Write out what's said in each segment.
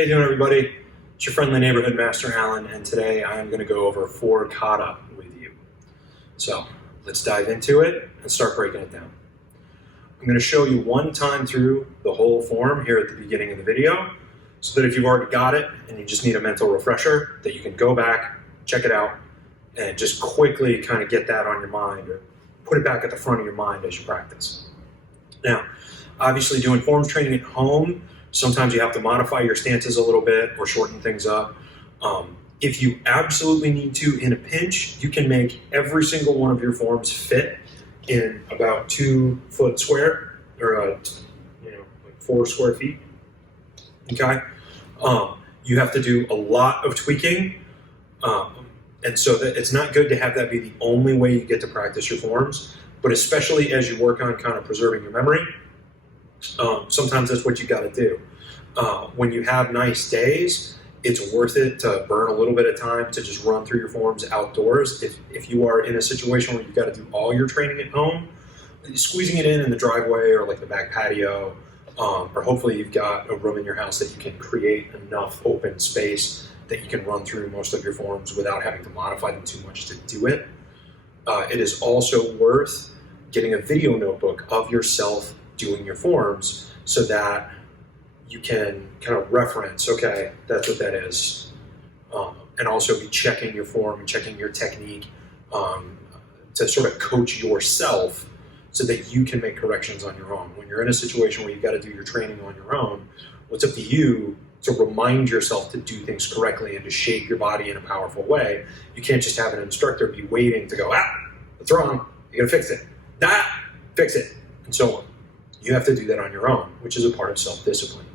How you doing, everybody? It's your friendly neighborhood Master Alan, and today I'm going to go over 4 kata with you. So let's dive into it and start breaking it down. I'm going to show you one time through the whole form here at the beginning of the video, so that if you've already got it and you just need a mental refresher, that you can go back, check it out, and just quickly kind of get that on your mind or put it back at the front of your mind as you practice. Now, obviously doing forms training at home, sometimes you have to modify your stances a little bit or shorten things up. If you absolutely need to in a pinch, you can make every single one of your forms fit in about 2 foot square, or like 4 square feet. Okay, you have to do a lot of tweaking, and so that it's not good to have that be the only way you get to practice your forms. But especially as you work on kind of preserving your memory, sometimes that's what you got to do. When you have nice days, it's worth it to burn a little bit of time to just run through your forms outdoors. If you are in a situation where you've got to do all your training at home, squeezing it in the driveway or like the back patio, or hopefully you've got a room in your house that you can create enough open space that you can run through most of your forms without having to modify them too much to do it. It is also worth getting a video notebook of yourself doing your forms so that you can kind of reference, okay, that's what that is. And also be checking your form and checking your technique to sort of coach yourself so that you can make corrections on your own. When you're in a situation where you've got to do your training on your own, it's up to you to remind yourself to do things correctly and to shape your body in a powerful way. You can't just have an instructor be waiting to go, what's wrong? You gotta fix it. Fix it, and so on. You have to do that on your own, which is a part of self-discipline.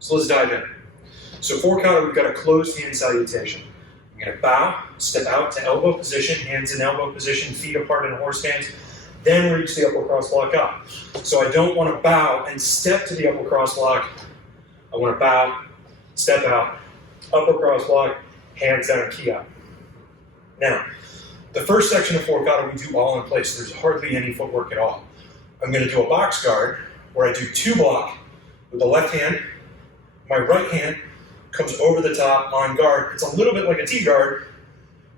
So let's dive in. So for kata, we've got a closed hand salutation. I'm going to bow, step out to elbow position, hands in elbow position, feet apart in a horse stance, then reach the upper cross block up. So I don't want to bow and step to the upper cross block. I want to bow, step out, upper cross block, hands down, key up. Now, the first section of for kata we do all in place. There's hardly any footwork at all. I'm going to do a box guard where I do 2 block with the left hand. My right hand comes over the top on guard. It's a little bit like a T-guard,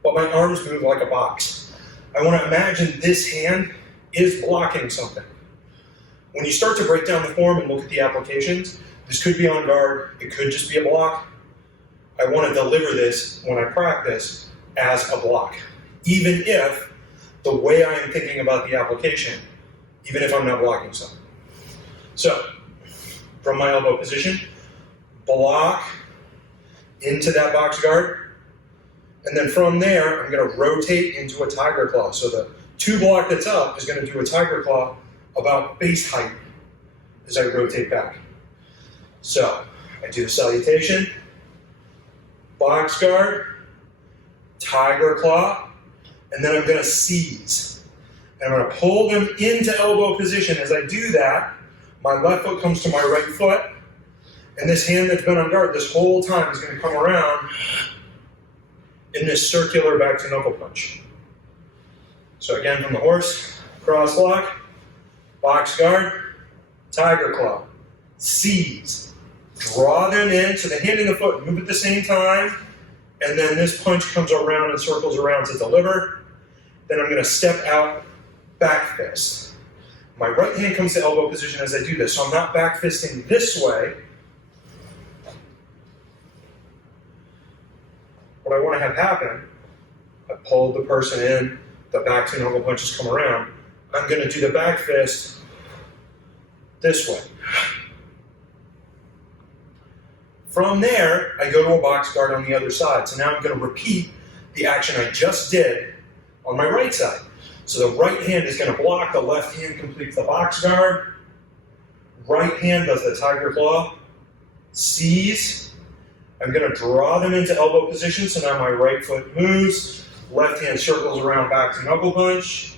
but my arms move like a box. I want to imagine this hand is blocking something. When you start to break down the form and look at the applications, this could be on guard, it could just be a block. I want to deliver this when I practice as a block, even if the way I am thinking about the application, even if I'm not blocking something. So, from my elbow position, block into that box guard, and then from there I'm going to rotate into a tiger claw. So the 2 block that's up is going to do a tiger claw about base height as I rotate back. So I do the salutation, box guard, tiger claw, and then I'm going to seize. And I'm going to pull them into elbow position. As I do that, my left foot comes to my right foot, and this hand that's been on guard this whole time is going to come around in this circular back to knuckle punch. So again, from the horse, cross block, box guard, tiger claw, seize. Draw them in, so the hand and the foot move at the same time, and then this punch comes around and circles around to deliver. Then I'm going to step out, back fist. My right hand comes to elbow position as I do this, so I'm not back fisting this way. What I want to have happen, I pull the person in, the back 2 knuckle punches come around, I'm going to do the back fist this way. From there, I go to a box guard on the other side. So now I'm going to repeat the action I just did on my right side. So the right hand is going to block, the left hand completes the box guard. Right hand does the tiger claw, seize. I'm going to draw them into elbow position, so now my right foot moves. Left hand circles around back to knuckle punch.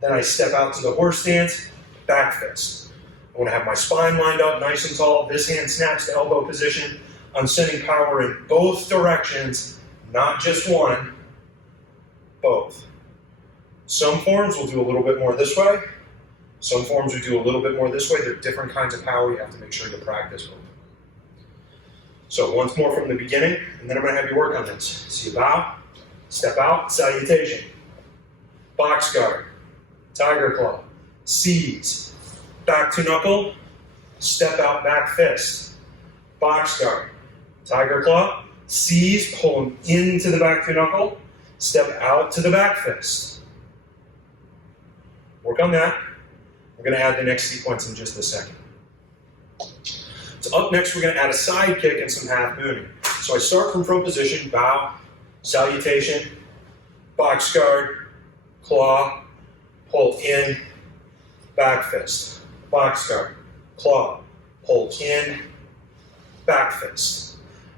Then I step out to the horse stance, back fist. I want to have my spine lined up nice and tall. This hand snaps to elbow position. I'm sending power in both directions, not just one, both. Some forms will do a little bit more this way. Some forms will do a little bit more this way. There are different kinds of power you have to make sure you practice with. So once more from the beginning, and then I'm going to have you work on this. So you bow, step out, salutation, box guard, tiger claw, seize, back to knuckle, step out, back fist, box guard, tiger claw, seize, pull them into the back to knuckle, step out to the back fist. Work on that. We're going to add the next sequence in just a second. So up next, we're going to add a side kick and some half mooning. So I start from front position, bow, salutation, box guard, claw, pull in, back fist, box guard, claw, pull in, back fist.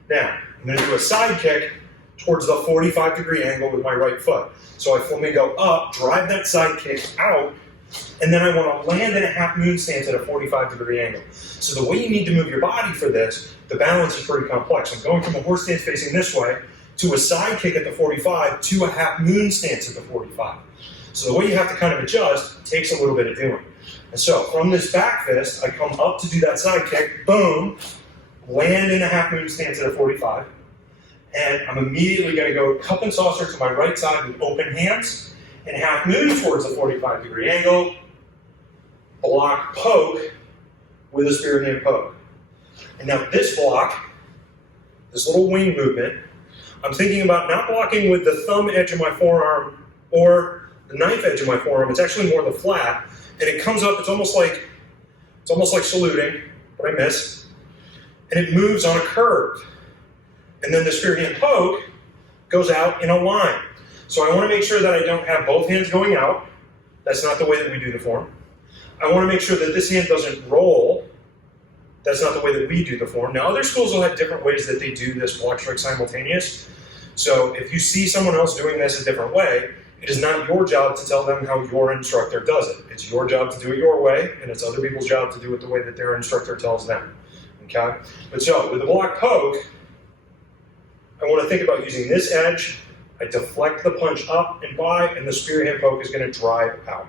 Now, I'm going to do a side kick towards the 45-degree angle with my right foot. So I flamingo up, drive that side kick out, and then I want to land in a half moon stance at a 45-degree angle. So the way you need to move your body for this, the balance is pretty complex. I'm going from a horse stance facing this way to a side kick at the 45 to a half moon stance at the 45. So the way you have to kind of adjust takes a little bit of doing. And so from this back fist, I come up to do that side kick, boom, land in a half moon stance at a 45. And I'm immediately going to go cup and saucer to my right side with open hands and half moon towards the 45-degree angle, block poke with a spear hand poke. And now this block, this little wing movement, I'm thinking about not blocking with the thumb edge of my forearm or the knife edge of my forearm. It's actually more the flat, and it comes up. It's almost like saluting, but I miss, and it moves on a curve. And then the spear hand poke goes out in a line. So I want to make sure that I don't have both hands going out. That's not the way that we do the form. I want to make sure that this hand doesn't roll. That's not the way that we do the form. Now, other schools will have different ways that they do this block strike simultaneous. So if you see someone else doing this a different way, it is not your job to tell them how your instructor does it. It's your job to do it your way, and it's other people's job to do it the way that their instructor tells them. Okay? But so, with the block poke, I want to think about using this edge. I deflect the punch up and by, and the spear hand poke is going to drive out.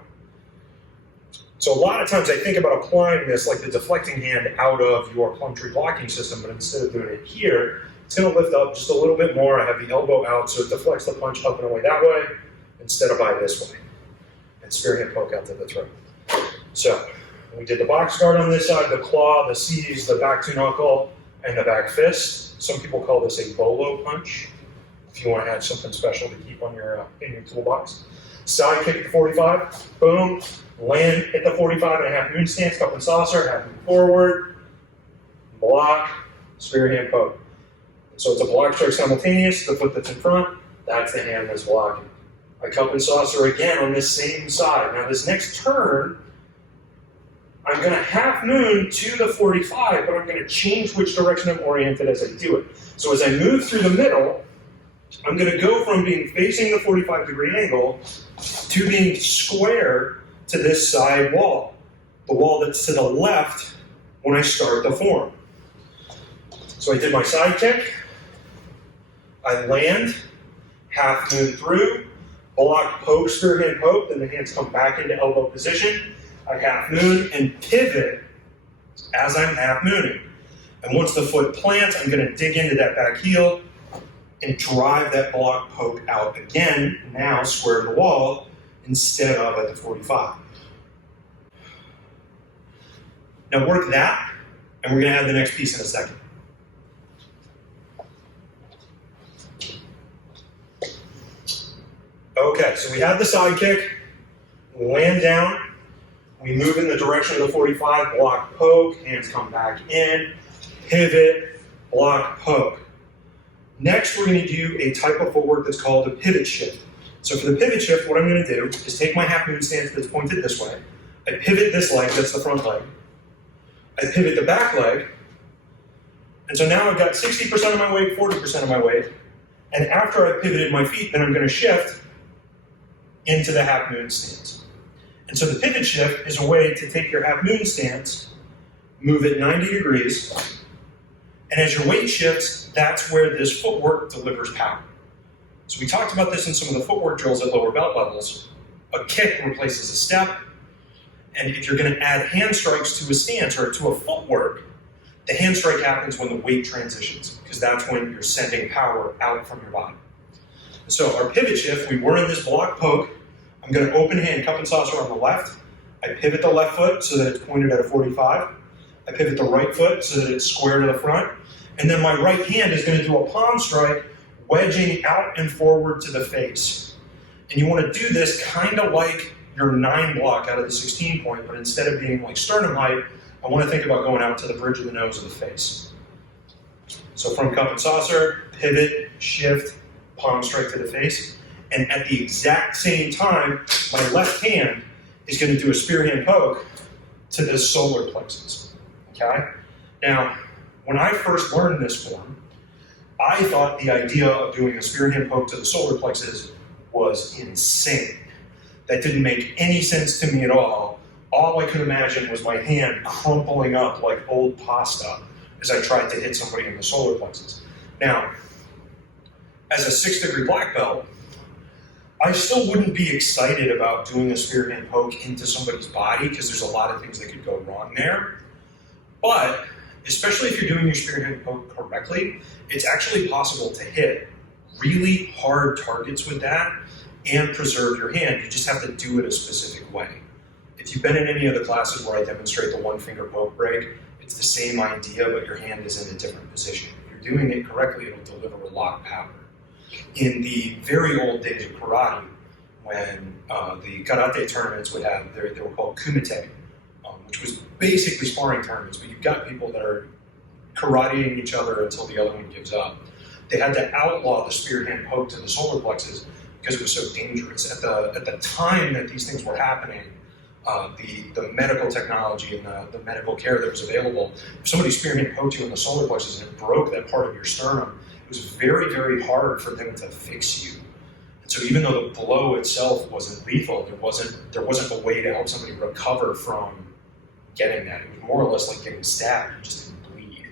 So a lot of times I think about applying this like the deflecting hand out of your plum tree blocking system, but instead of doing it here, it's going to lift up just a little bit more. I have the elbow out, so it deflects the punch up and away that way instead of by this way. And spear hand poke out to the throat. So we did the box guard on this side, the claw, the seize, the back two knuckle, and the back fist. Some people call this a bolo punch, if you want to add something special to keep on your in your toolbox. Side kick at the 45, boom, land at the 45 and a half moon stance, cup and saucer, half moon forward, block, spear hand poke. So it's a block strike simultaneous, the foot that's in front, that's the hand that's blocking. I cup and saucer again on this same side. Now this next turn, I'm going to half moon to the 45, but I'm going to change which direction I'm oriented as I do it. So as I move through the middle, I'm going to go from being facing the 45-degree angle to being square to this side wall, the wall that's to the left when I start the form. So I did my side kick, I land, half moon through, block poke, spear hand poke, then the hands come back into elbow position. I half moon and pivot as I'm half mooning. And once the foot plants, I'm going to dig into that back heel and drive that block poke out again, now square to the wall instead of at the 45. Now work that, and we're going to add the next piece in a second. Okay, so we have the side kick, land down, we move in the direction of the 45, block poke, hands come back in, pivot, block poke. Next, we're going to do a type of footwork that's called a pivot shift. So for the pivot shift, what I'm going to do is take my half moon stance that's pointed this way. I pivot this leg, that's the front leg. I pivot the back leg. And so now I've got 60% of my weight, 40% of my weight. And after I've pivoted my feet, then I'm going to shift into the half moon stance. And so the pivot shift is a way to take your half moon stance, move it 90 degrees, and as your weight shifts, that's where this footwork delivers power. So we talked about this in some of the footwork drills at lower belt levels. A kick replaces a step, and if you're going to add hand strikes to a stance or to a footwork, the hand strike happens when the weight transitions, because that's when you're sending power out from your body. So our pivot shift, we were in this block poke. I'm going to open hand cup and saucer on the left. I pivot the left foot so that it's pointed at a 45. I pivot the right foot so that it's square to the front. And then my right hand is going to do a palm strike, wedging out and forward to the face. And you want to do this kind of like your 9 block out of the 16 point, but instead of being like sternum height, I want to think about going out to the bridge of the nose of the face. So from cup and saucer, pivot, shift, palm strike to the face. And at the exact same time, my left hand is going to do a spear hand poke to the solar plexus. Okay? Now, when I first learned this form, I thought the idea of doing a spear hand poke to the solar plexus was insane. That didn't make any sense to me at all. All I could imagine was my hand crumpling up like old pasta as I tried to hit somebody in the solar plexus. Now, as a 6th degree black belt, I still wouldn't be excited about doing a spear hand poke into somebody's body because there's a lot of things that could go wrong there. But especially if you're doing your spear hand poke correctly, it's actually possible to hit really hard targets with that and preserve your hand. You just have to do it a specific way. If you've been in any of the classes where I demonstrate the 1-finger poke break, it's the same idea, but your hand is in a different position. If you're doing it correctly, it'll deliver a lot of power. In the very old days of karate, when the karate tournaments would have, they were called kumite, which was basically sparring tournaments, but you've got people that are karateing each other until the other one gives up. They had to outlaw the spear hand poke to the solar plexus because it was so dangerous. At the time that these things were happening, the medical technology and the medical care that was available, if somebody spear hand poked you in the solar plexus and it broke that part of your sternum, it was very, very hard for them to fix you. And so even though the blow itself wasn't lethal, there wasn't a way to help somebody recover from getting that. It was more or less like getting stabbed, you just didn't bleed.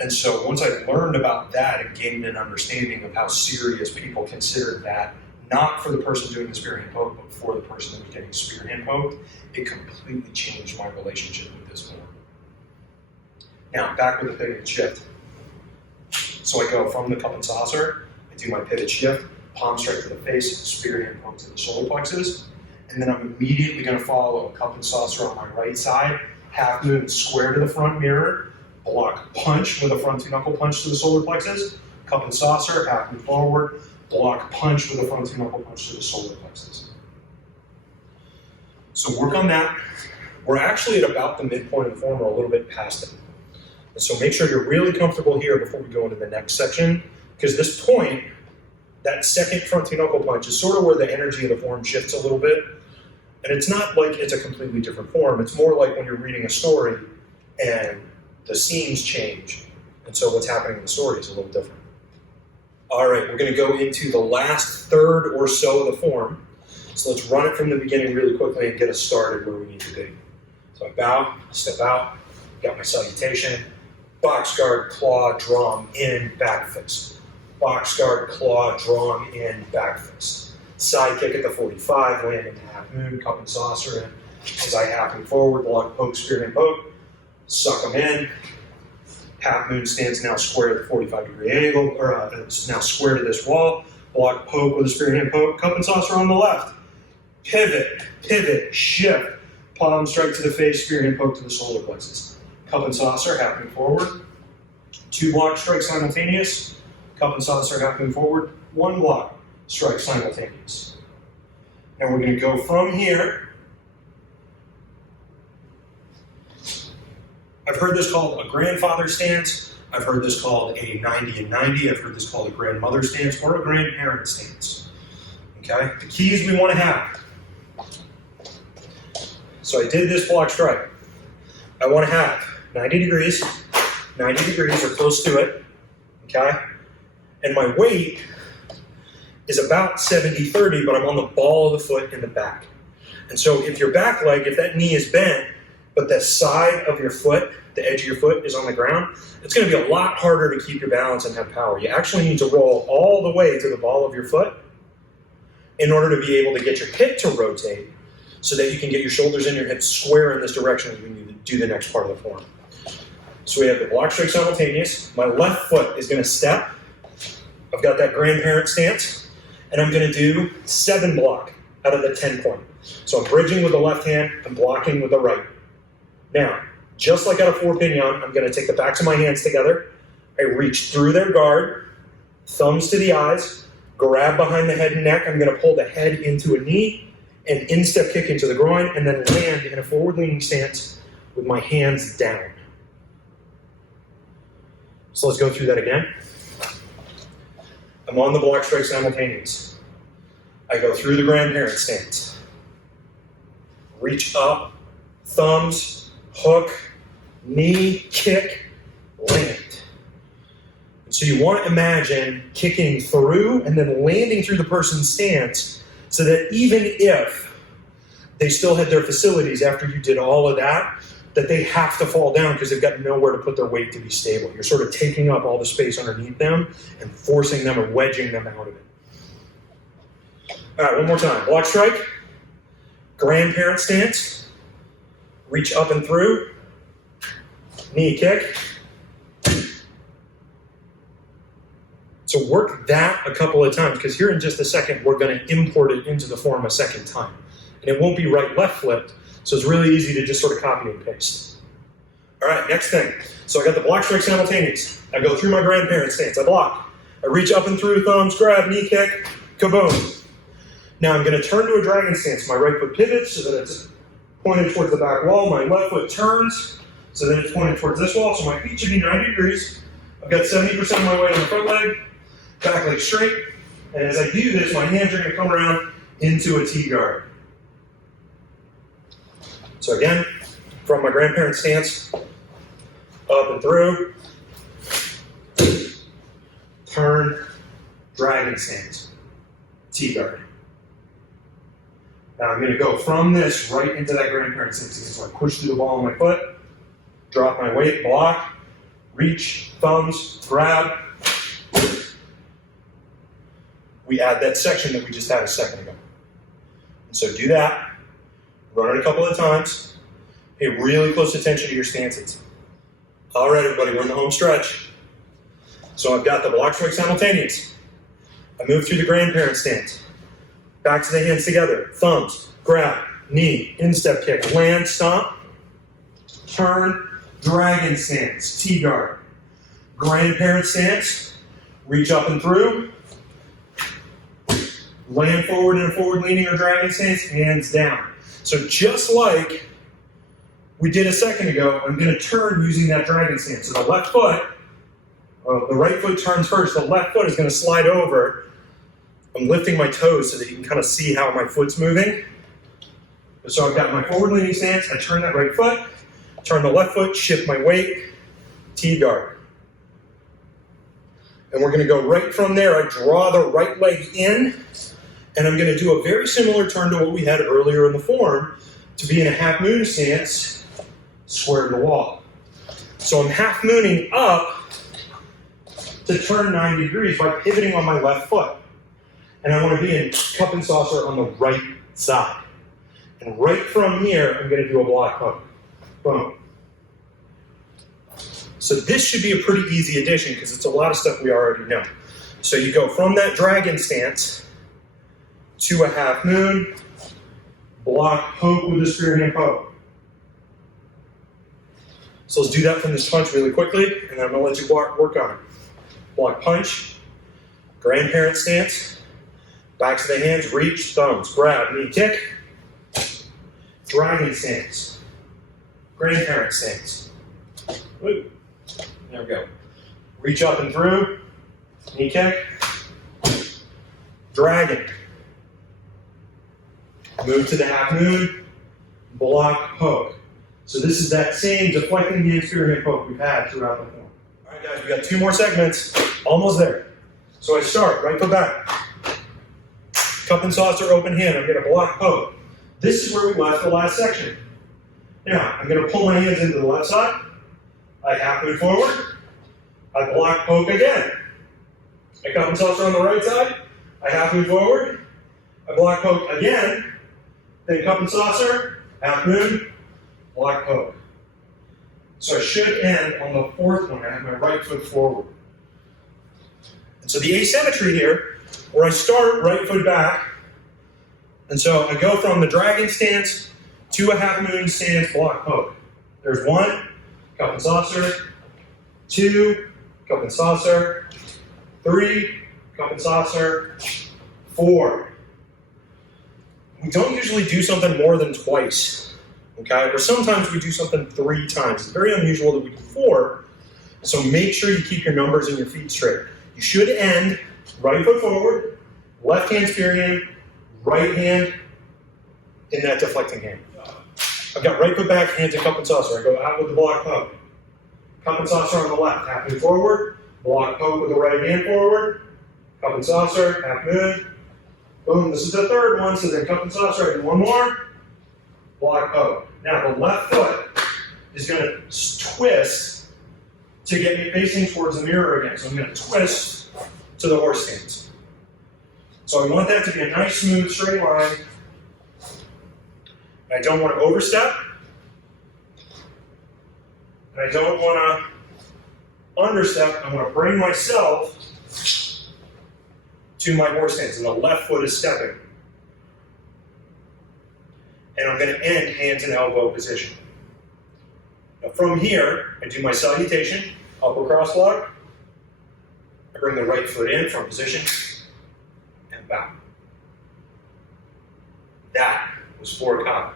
And so once I learned about that and gained an understanding of how serious people considered that, not for the person doing the spear hand poke, but for the person that was getting spear hand poked, it completely changed my relationship with this form. Now, back with the pivot shift. So I go from the cup and saucer, I do my pivot shift, palm strike to the face, spear hand poke to the solar plexus, and then I'm immediately going to follow a cup and saucer on my right side, half moon square to the front mirror, block punch with a front 2-knuckle punch to the solar plexus, cup and saucer, half moon forward, block punch with a front 2-knuckle punch to the solar plexus. So work on that. We're actually at about the midpoint of the form or a little bit past it. And so make sure you're really comfortable here before we go into the next section, because this point, that second front 2-knuckle punch is sort of where the energy of the form shifts a little bit. And it's not like it's a completely different form. It's more like when you're reading a story and the scenes change. And so what's happening in the story is a little different. All right, we're going to go into the last third or so of the form. So let's run it from the beginning really quickly and get us started where we need to be. So I bow, step out, got my salutation, box guard, claw, drum, in, back fist. Box guard, claw, drum, in, back fist. Side kick at the 45, landing to half moon, cup and saucer in. As I half moon forward, block, poke, spear hand poke, suck them in. Half moon stance now square at the 45-degree angle, or it's now square to this wall. Block, poke with a spear hand poke, cup and saucer on the left. Pivot, shift. Palm strike to the face, spear hand poke to the solar plexus. Cup and saucer, half moon forward. 2 block strikes simultaneous. Cup and saucer, half moon forward. 1 block strike simultaneous. Now we're going to go from here. I've heard this called a grandfather stance. I've heard this called a 90 and 90. I've heard this called a grandmother stance or a grandparent stance. Okay, the keys we want to have. So I did this block strike. I want to have 90 degrees or close to it, okay? And my weight is about 70-30, but I'm on the ball of the foot in the back. And so if your back leg, if that knee is bent, but the side of your foot, the edge of your foot is on the ground, it's going to be a lot harder to keep your balance and have power. You actually need to roll all the way to the ball of your foot in order to be able to get your hip to rotate so that you can get your shoulders and your hips square in this direction as we need to do the next part of the form. So we have the block strike simultaneous. My left foot is going to step. I've got that grandparent stance, and I'm going to do 7 block out of the 10 point. So I'm bridging with the left hand, I'm blocking with the right. Now, just like at a 4-pinion, I'm going to take the backs of my hands together. I reach through their guard, thumbs to the eyes, grab behind the head and neck. I'm going to pull the head into a knee, and instep kick into the groin, and then land in a forward-leaning stance with my hands down. So let's go through that again. I'm on the block strike simultaneous. I go through the grandparent stance. Reach up, thumbs, hook, knee, kick, land. And so you want to imagine kicking through and then landing through the person's stance so that even if they still had their facilities after you did all of that, that they have to fall down because they've got nowhere to put their weight to be stable. You're sort of taking up all the space underneath them and forcing them or wedging them out of it. All right, one more time. Block strike, grandparent stance, reach up and through, knee kick. So work that a couple of times, because here in just a second, we're going to import it into the form a second time. And it won't be right-left flipped, so it's really easy to just sort of copy and paste. All right, next thing. So I got the block strike simultaneous. I go through my grandparent stance. I block. I reach up and through, thumbs, grab, knee kick, kaboom. Now I'm going to turn to a dragon stance. My right foot pivots so that it's pointed towards the back wall. My left foot turns so that it's pointed towards this wall. So my feet should be 90 degrees. I've got 70% of my weight on the front leg. Back leg straight, and as I do this, my hands are going to come around into a T-guard. So again, from my grandparent stance, up and through, turn, dragon stance, T-guard. Now I'm going to go from this right into that grandparent stance again. So I push through the ball of my foot, drop my weight, block, reach, thumbs, grab. We add that section that we just had a second ago. And so do that, run it a couple of times, pay really close attention to your stances. All right, everybody, we're in the home stretch. So I've got the block strike simultaneous. I move through the grandparent stance. Backs of the hands together, thumbs, grab, knee, instep kick, land, stomp, turn, dragon stance, T-guard. Grandparent stance, reach up and through, land forward in a forward leaning or dragon stance, hands down. So just like we did a second ago, I'm going to turn using that dragon stance. So the left foot, the right foot turns first, the left foot is going to slide over. I'm lifting my toes so that you can kind of see how my foot's moving. So I've got my forward leaning stance, I turn that right foot, turn the left foot, shift my weight, T-guard. And we're going to go right from there. I draw the right leg in, and I'm going to do a very similar turn to what we had earlier in the form to be in a half moon stance, square to the wall. So I'm half mooning up to turn 90 degrees by pivoting on my left foot. And I want to be in cup and saucer on the right side. And right from here, I'm going to do a block hook. Boom. So this should be a pretty easy addition because it's a lot of stuff we already know. So you go from that dragon stance to a half moon, block, poke with a spear hand poke. So let's do that from this punch really quickly, and then I'm going to let you work on it. Block punch, grandparent stance, backs of the hands, reach, thumbs, grab, knee kick, dragon stance, grandparent stance. Woo. There we go. Reach up and through, knee kick, dragon, Move to the half moon, block, poke. So this is that same deflecting the anterior hand poke we've had throughout the form. All right, guys, we got 2 more segments. Almost there. So I start, right foot back. Cup and saucer, open hand. I'm going to block, poke. This is where we left the last section. Now, I'm going to pull my hands into the left side. I half move forward. I block, poke again. I cup and saucer on the right side. I half move forward. I block, poke again. Then cup and saucer, half moon, block, poke. So I should end on the 4th one. I have my right foot forward. And so the asymmetry here, where I start right foot back, and so I go from the dragon stance to a half moon stance, block, poke. There's 1, cup and saucer, 2, cup and saucer, 3, cup and saucer, 4. We don't usually do something more than twice, okay? Or sometimes we do something 3 times. It's very unusual that we do 4, so make sure you keep your numbers and your feet straight. You should end right foot forward, left hand spear hand, right hand in that deflecting hand. I've got right foot back, hands in cup and saucer. I go out with the block poke. Cup and saucer on the left, half moon forward, block poke with the right hand forward, cup and saucer, half moon. Boom, this is the 3rd one, so then cup and saucer, I do 1 more, block poke. Now the left foot is going to twist to get me facing towards the mirror again. So I'm going to twist to the horse stance. So I want that to be a nice, smooth, straight line. I don't want to overstep. And I don't want to understep. I want to bring myself to my horse stance, and the left foot is stepping. And I'm going to end hands in elbow position. Now from here, I do my salutation, upper cross block. I bring the right foot in from position, and bow. That was 4 kata.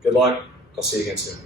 Good luck. I'll see you again soon.